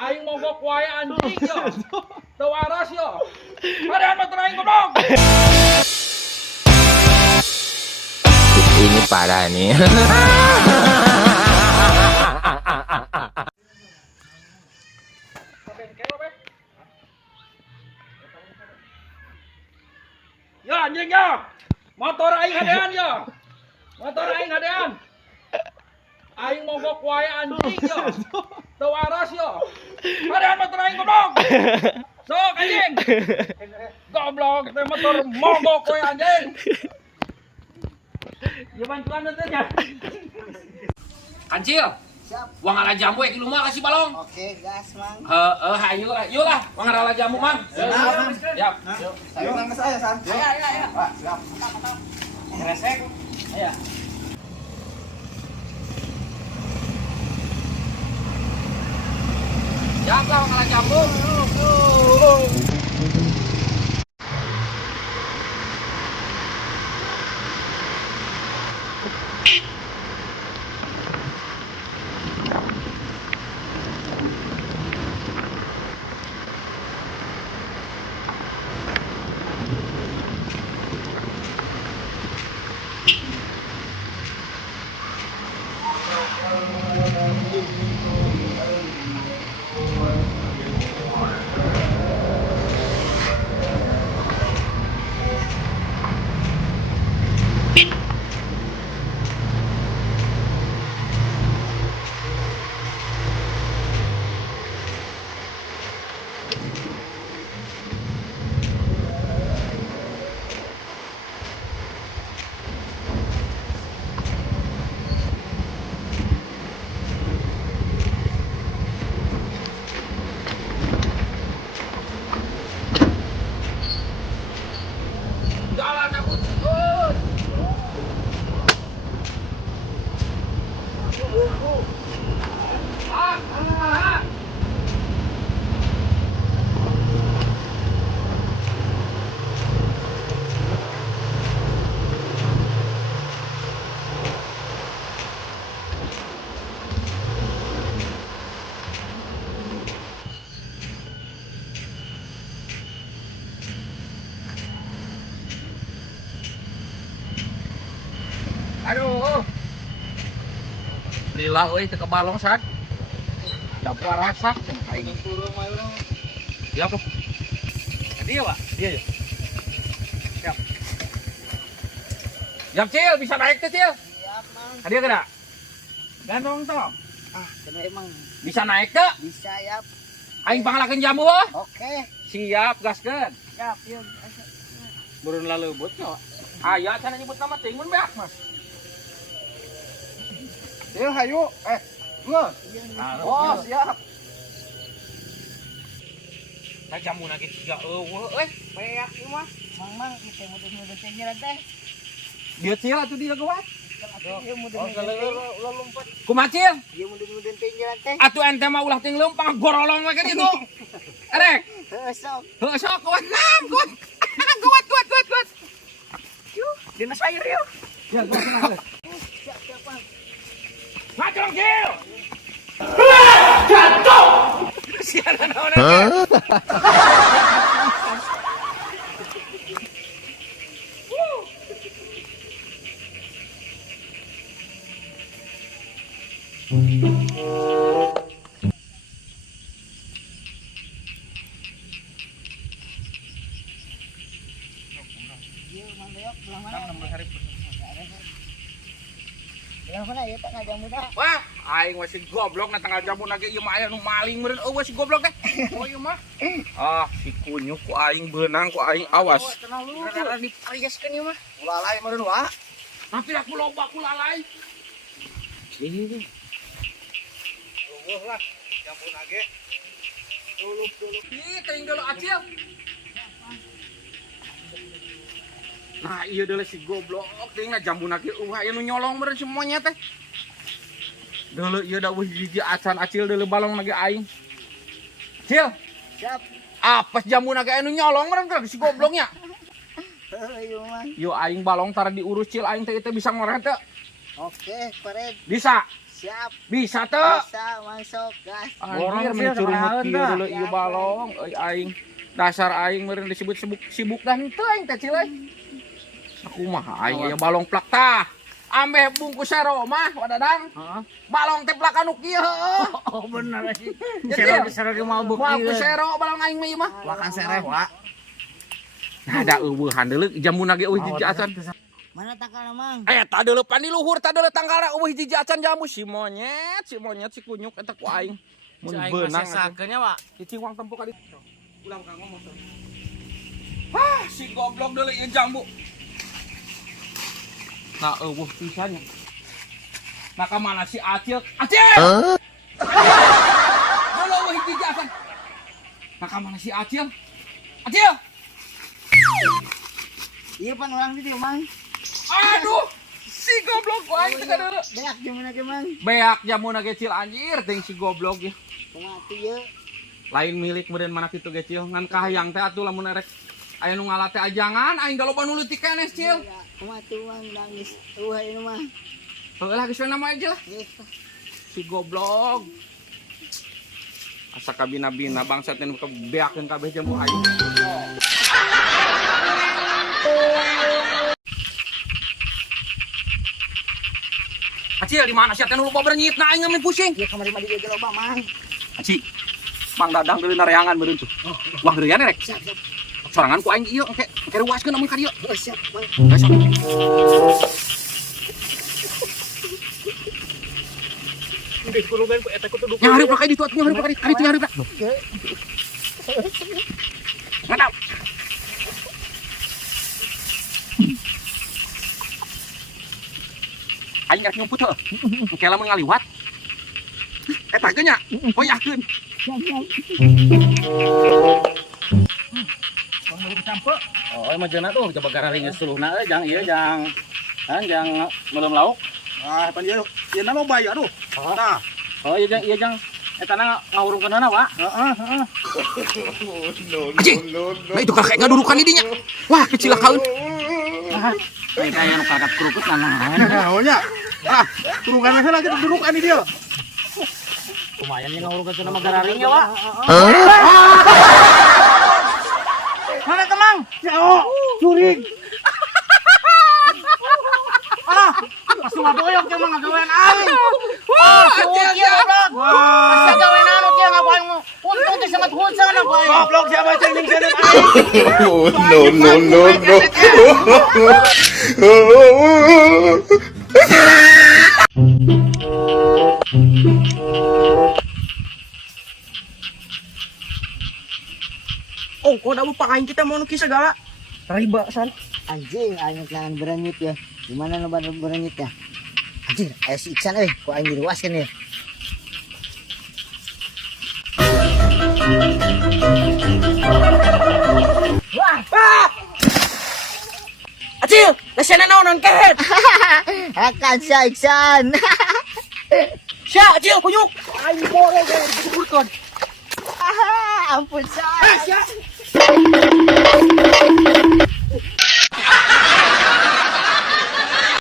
Aing mogok wae anjing yo. Teu waras yo. Kadean mah teu aing goblok. Ini parah nih. Yo anjing yo. Motor aing kadean yo. Motor aing kadean. Aing mogok wae anjing yo. Teu waras yo. Kadean mah teu aing goblok. Sok anjing. Goblok teh motor mogok wae anjing. Ya bantuan nanti ya. Kancil. Siap. Uang ala jamu ya mah kasih balong. Oke, gas, Mang. Hayu lah. Uang ala jamu, Mang. Siap. Ayo nang saya, San. Ayo. Pak, siap. Resek. Ayo. Siap lah uang ala jamu. Jalan cabut. Aduh. Lila euy teu kebalong sak. Dapat rasak aing. Ya tuh. Dia, Pak. Dia ya. Siap. Siap, Cil, bisa naik tuh, Cil. Siap, Mang. Hadiah kena. Gandong toh. Kena emang. Bisa naik tuh. Bisa, yap. Aing pangalakeun jamu heuh. Oke. Siap, gaskeun. Siap, yuk. Burun laleubut nya. Aya cenah nyebut nama teuing mun beak, Mas. Yuk, hayu. Gua. Oh, siap. Nah jamu lagi 3 eueuh euy. Peak ieu mah. Mang, itu mudah-mudahan cenjeran teh. Dia Cil atuh dia gawat. Ieu mudah-mudahan. Lompat. Kumaha Cil? Ieu mudah-mudahan cenjeran teh. Atuh ente mah ulah ting leumpang gorolong we kitu. Erek. Heuh, sok. Heuh sok kuat nam, kuat. Kuat. Yuk, dina sayur yuk. Ya, kuat. Siap, Mang. Ngajong Cil. Jatuh. Siaran naon. Yuk, Mang Deok, belah mana? Belah mana ya, tak ngajak muda. Wah, aing masih goblok na tanggal jamu lagi ieu mah aya nu maling meureun eueuh si goblok teh. Oh ieu mah. Si kunyuk ku aing beunang ku aing awas. Tenang dulu. Karena dipariaskeun ieu mah. Ulalai meureun wa. Tapi aku loba ku lalai. Ini. Luweuh lah, jamu nage. Dulu. Ih, teuing deuleu acil. Nah, iya deuleu si goblok teuing na jambuna ge aya nu nyolong meureun semuanya teh. Deuleu ieu da hiji acan acil deuleu balong lagi aing. Cil, Siap. apes jambuna ge anu nyolong meureun kan si gobloknya. Ayo, Mang. Yo aing balong tara diurus Cil aing teh bisa ngoreh teh. Oke, Pared. Bisa. Siap. Bisa tuh. Bisa masuk gas. Anjir mencurut kieu dulu ieu balong euy aing. Dasar aing meureun disebut sibuk dan teu aing teh Cil. Aku mah aing aya balong plak tah. Ambeh bungkus sero mah wadadang. Heeh. Balong teh plak anu kieu heueuh. Oh bener sih. Jadi Sero ge mau Wah, aku sero balong aing mah ieu mah. Wakan sereh, Wak. Nah, da eueuhan deuleu jamuna ge eueuh hiji acan. Mana tangkal Mang? Eta deuleu pan di luhur tah deuleu tanggalna eueuh hiji acan jamu si monyet si kunyuk eta ku aing. Mun beunang sakeunnya, Wak. cicing wang tempo kali. Ulang Kang ngomong. Hah, si goblok deuleu ieu jambu. Nah, eueuh pisannya. Nah, ka mana si Acil? Acil! Deuleu eueuh hiji acan. Nah, ka mana si Acil? Acil! Iya pan orang di dieu Mang. Aduh, si goblok ku aing teh deuleu. Beak gimana ge Mang? Beak jamuna ge Cil anjir teuing si goblok ge. Kumaha teh ieu? Lain milik meureun mana kitu ge Cil. Ngan kahayang teh atuh lamun erek aya nu ngalat teh ajangan aing da loba nu leutik keneh Cil. Kumaha tuh Mang nangis. Ini mah. Heuh lah geus we nama aja lah. Geus. Si goblok. Asa kabina-bina bangsat teh nu beakeun kabeh jambu aing. Acil di mana sih teh nu loba bernyit na aing ngamin pusing. Ieu kamari mah di dieu loba Mang. Aci. Mang Dadang deuleu nareangan meureun tuh. Wah geurean rek. Siap, siap. Sorangan ku aing ieu engke ruaskeun amun ka dieu. Oh, siap Mang. Besok. Udah kurungan ku eta kudu Nyarip lah kayak ditu atuh nyarip lah kali itu nyarip lah. Ngadap. Aing rek nyumput heuh. Engke lamun ngaliwat. Eta geus nya. Hoyakeun. Oh, majana tuh coba gararing seluruhna jang ieu jang belum lauk. Ah, pan ieu nama bayar aduh. Tah. Oh, ieu jang eta ngawurungkeunana, Wak. Heeh. Aji. Nah itu kakek ngadudukan di dinya. Wah, kecilakaeun. Kayak nu kakak kerukut nanahan. Naonnya? Ah, turunkan we heula kita dudukan di dieu. Lumayan yang ngawurungkeun nama gararing ya, Wak. Mana Temang? Jauh. Curing. Langsung ngaboyong teh mah ngagawean aing. Wah, anjir. Asa gawean anu teh ngaboyong untung teh sangat hunsan aku aing. Goblok siapa cengeng cengeng aing. Oh, no. Oh, kok udah pakain kita mau nukis segala. Riba san. Anjing, aing kelangan beranyit ya. Gimana nu beranyit ya? Anjir, aya si Iksan euy, kok aing diruaskeun ya? Acil, lesena naonan kehet. Akan si Iksan. Sia, Acil kunyuk. Aing boleh ge dikuburkeun. Ampun sa. Sia.